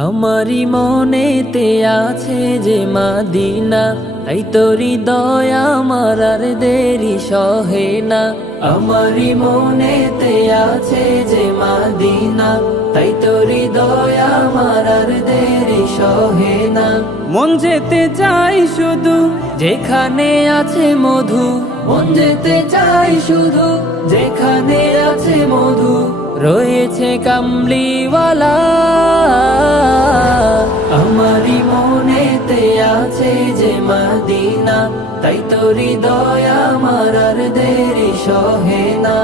আমারি মনেতে আছে যে মাদিনা, তাই তোরি দয়া আমার আর দেরি সহে না। আমারি মনেতে আছে যে মাদিনা, তাই তোরি দয়া আমার আর দেরি সহে না। মন যেতে চাই শুধু যেখানে আছে মধু, মন যেতে চাই শুধু যেখানে আছে মধু, রয়েছে কামলিওয়ালা। আমারি মনেতে আছে যে মাদিনা, তাই তোরি দয়া আমার আর দেরি সহে না।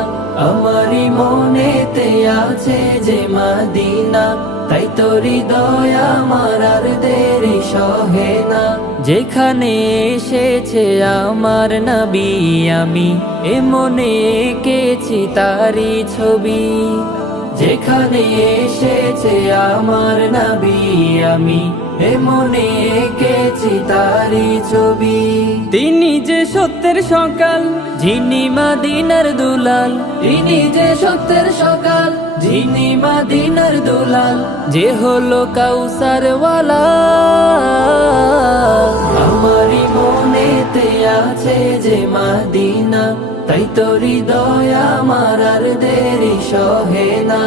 আমারি মনেতে আছে যে মাদিনা, তাই তোরি দয়া আমার আর দেরি সহে না। যেখানে এসেছে আমার নবী, আমি এ মনে এঁকেছি তারি ছবি। যেখানে এসেছে আমার নবী, আমি এ মনে এঁকেছি তারি ছবি। তিনি যে সত্যের সকাল, যিনি মাদিনার দুলাল, তিনি যে সত্যের সকাল, যিনি মাদিনার দুলাল, যে হলো কাউসারওয়ালা। আমারি মনেতে আছে যে মাদিনা, তাই তোরি দয়া আমার আর দেরি সহে না।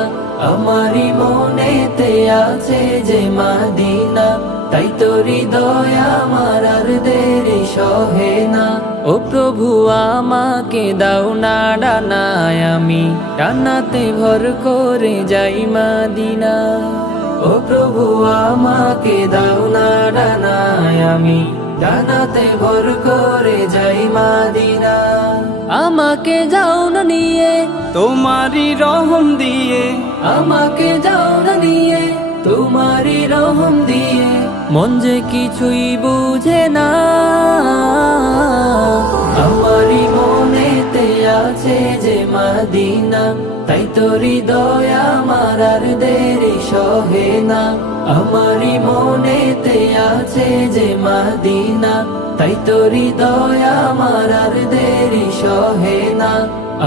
আমারি মনেতে আছে যে মাদিনা, তাই তোরি দয়া আমার আর দেরি সহে না। ও প্রভু আমাকে দাও না ডানায়, আমি ডানাতে ভর করে যাই মাদিনা। ও প্রভু আমাকে দাও না ডানায়, আমি ডানাতে ভর করে যাই মাদিনা। আমাকে যাও না নিয়ে তোমারি রহম দিয়ে, আমাকে যাও না নিয়ে তোমারি রহম দিয়ে, মন যে কিছুই বুঝে না। আমারি মনেতে আছে যে মাদিনা, তাই তোরি দয়া আমার আর দেরি সহে না। আমারি মনেতে আছে যে মাদিনা, তাই তোরি দয়া আমার আর দেরি সহে না।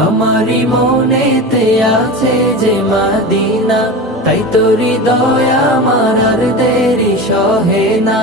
আমারি মনেতে আছে যে মাদিনা, তাই তোরি দয়া আমার আর দেরি সহে না।